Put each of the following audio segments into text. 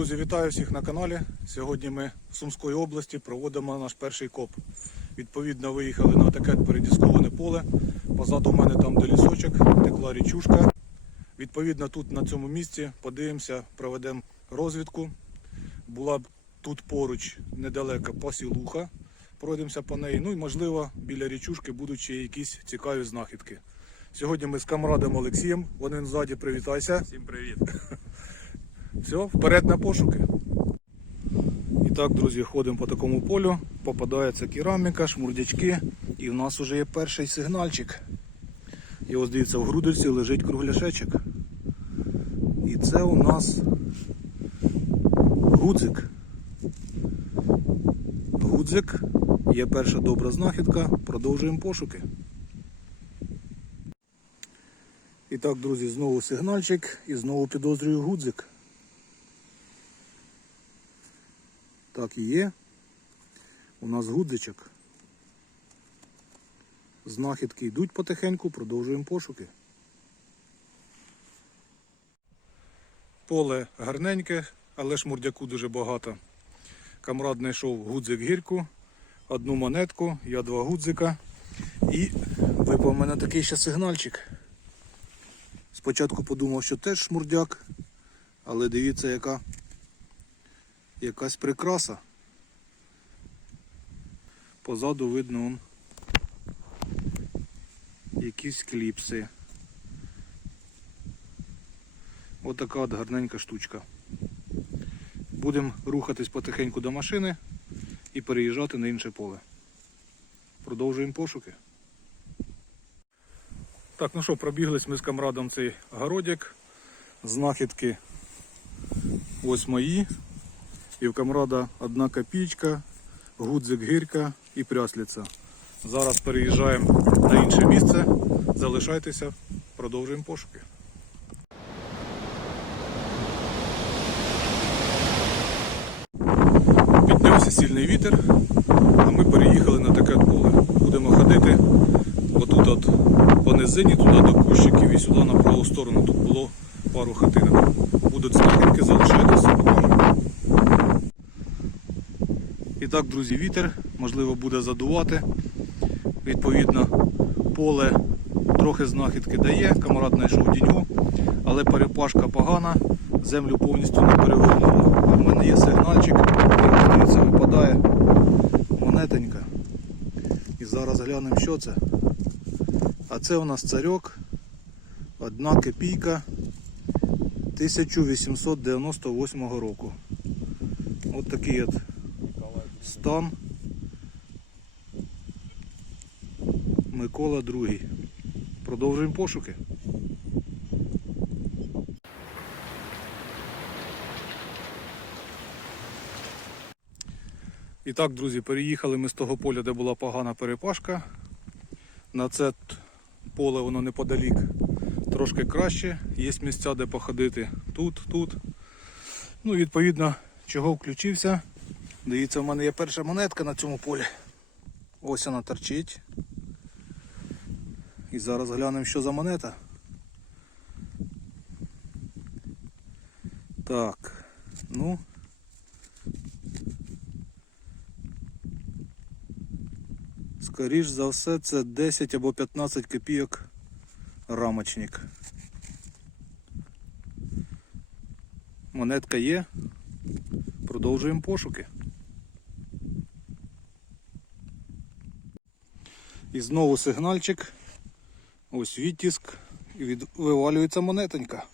Друзі, вітаю всіх на каналі. Сьогодні ми в Сумської області проводимо наш перший коп. Відповідно, виїхали на таке передісковане поле. Позаду мене там, де лісочок, текла річушка. Відповідно, тут на цьому місці подивимося, проведемо розвідку. Була б тут поруч недалеко посілуха. Пройдемося по неї. Ну і можливо біля річушки будуть ще якісь цікаві знахідки. Сьогодні ми з камрадом Олексієм. Вони ззаді привітайся. Всім привіт. Все, вперед на пошуки. І так, друзі, ходимо по такому полю. Попадається кераміка, шмурдячки. І в нас вже є перший сигнальчик. І ось дивіться, в грудочці лежить кругляшечок. І це у нас гудзик. Гудзик. Є перша добра знахідка. Продовжуємо пошуки. І так, друзі, знову сигнальчик і знову підозрюю гудзик. Так і є. У нас гудзичок. Знахідки йдуть потихеньку, продовжуємо пошуки. Поле гарненьке, але шмурдяку дуже багато. Камрад знайшов гудзик гірку, одну монетку, я два гудзика. І випав у мене такий ще сигнальчик. Спочатку подумав, що теж шмурдяк, але дивіться, яка якась прикраса. Позаду видно он якісь кліпси. Отака от гарненька штучка. Будемо рухатись потихеньку до машини і переїжджати на інше поле. Продовжуємо пошуки. Так, ну що, пробіглись ми з камрадом цей городик. Знахідки ось мої. І в камрада одна копійка, гудзик гірка і пряслиця. Зараз переїжджаємо на інше місце. Залишайтеся, продовжуємо пошуки. Піднявся сильний вітер, а ми переїхали на таке поле. Будемо ходити отут от по низині, туди до кущиків і сюди на праву сторону. Тут було пару хатинок. Будуть знахідки, залишайтеся, покажемо. Так, друзі, вітер, можливо, буде задувати. Відповідно, поле трохи знахідки дає, камарад знайшов діню, але перепашка погана, землю повністю не перевернула. А в мене є сигнальчик, дивіться, випадає монетенька. І зараз глянемо, що це. А це у нас царьок, одна копійка 1898 року. От такий от стан Микола II. Продовжуємо пошуки. І так, друзі, переїхали ми з того поля, де була погана перепашка. На це поле воно неподалік трошки краще. Є місця, де походити тут, тут. Ну, відповідно, чого включився. Дивіться, в мене є перша монетка на цьому полі. Ось вона торчить. І зараз глянемо, що за монета. Так, ну. Скоріш за все це 10 або 15 копійок рамочник. Монетка є. Продовжуємо пошуки. І знову сигнальчик. Ось відтиск. І від... вивалюється монетонька.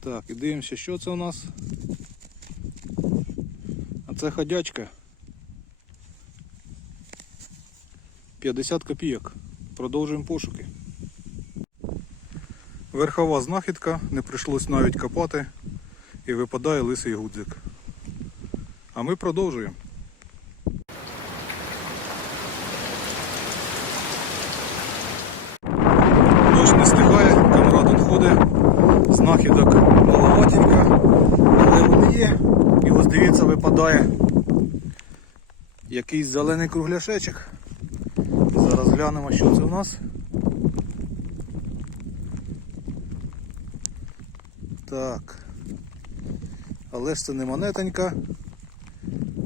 Так, і дивимося, що це у нас. А це ходячка. 50 копійок. Продовжуємо пошуки. Верхова знахідка, не прийшлось навіть копати і випадає лисий гудзик. А ми продовжуємо. Дощ не стихає, камрад знахідок маловатенька, але вони є. І ось дивіться, випадає якийсь зелений кругляшечок. Зараз глянемо, що це в нас. Так. Але ж це не монетонька,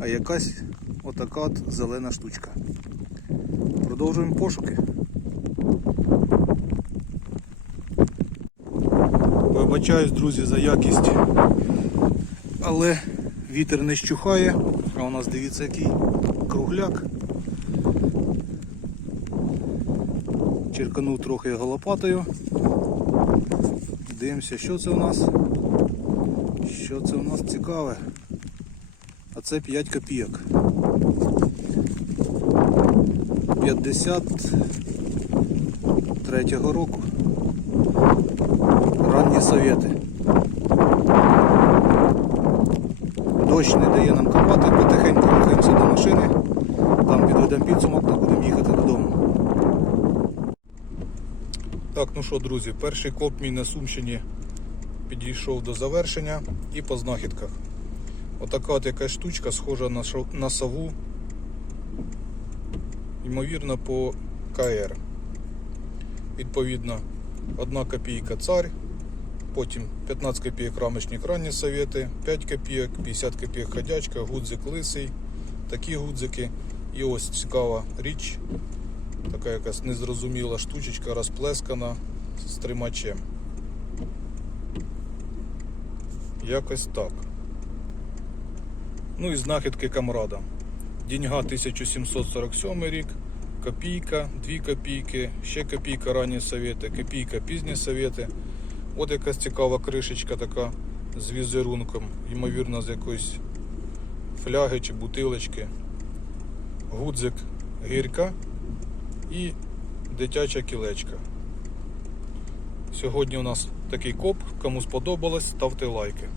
а якась отака от зелена штучка. Продовжуємо пошуки. Вибачаюсь, друзі, за якість. Але вітер не щухає, а у нас дивіться який кругляк. Черканув трохи голопатою. Дивимося, що це у нас. Що це у нас цікаве? А це 5 копійок. 53-го року. Ранні совєти. Дощ не дає нам копати, потихеньку рухаємося до машини. Там підведемо підсумок та будемо їхати додому. Так, ну що, друзі, перший коп мій на Сумщині підійшов до завершення і по знахідках. Отака от якась штучка, схожа на, шо- на сову. Ймовірно, по КР. Відповідно, 1 копійка цар, потім 15 копійок рамочник ранні совєти, 5 копійок, 50 копійок ходячка, гудзик лисий, такі гудзики. І ось цікава річ, така якась незрозуміла штучечка розплескана з тримачем. Якось так. Ну і знахідки камрада. Деньга 1747 рік, копійка, 2 копійки, ще копійка ранні совєти, копійка пізні совєти. От якась цікава кришечка така з візерунком, ймовірно, з якоїсь фляги чи бутилочки. Гудзик гірка і дитяча кілечка. Сьогодні у нас такий коп. Кому сподобалось, ставте лайки.